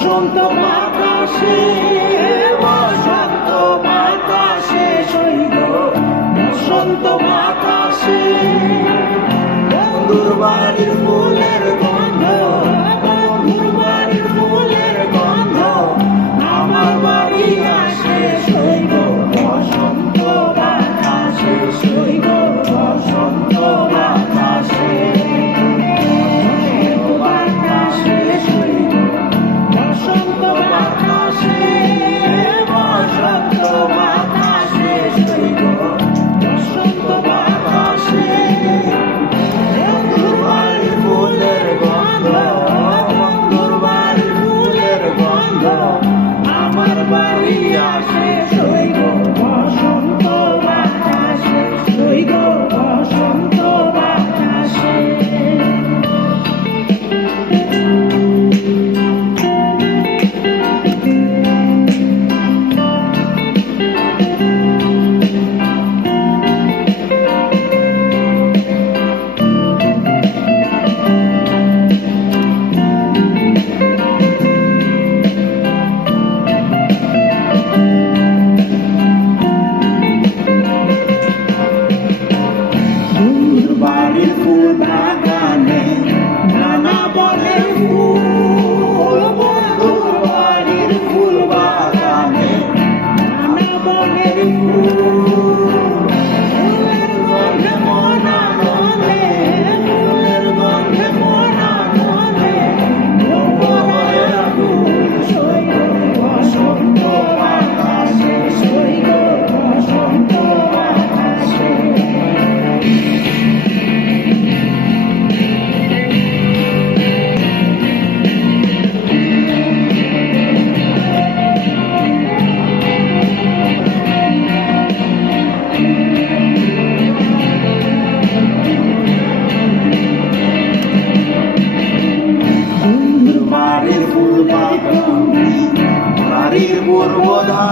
বসন্ত বাতাসে বসন্ত বাতাসে সৈন্য বসন্ত বাতাসে বন্ধুর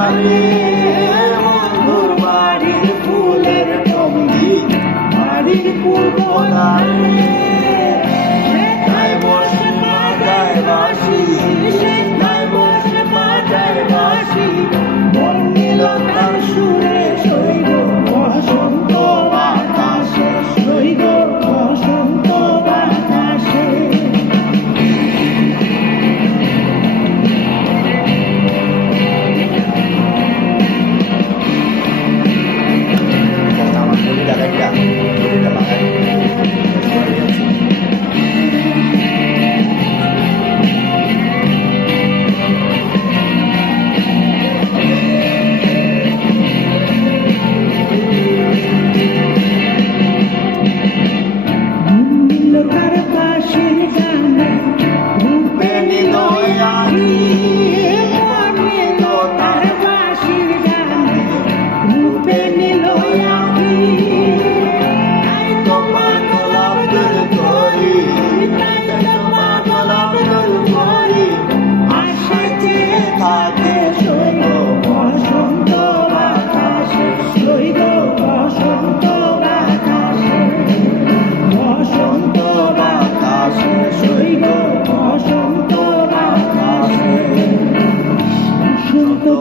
আমি বন্ধুর বাড়ির ফুলের বাড়ির ফুল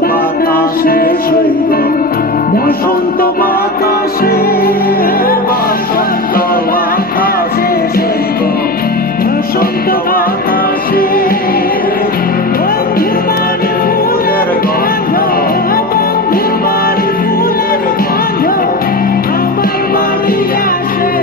বাতাসে শৈব বসন্ত বাতাসে বসন্ত বাতাসে শৈব বসন্ত বাতাসে আমার মালিয়া সে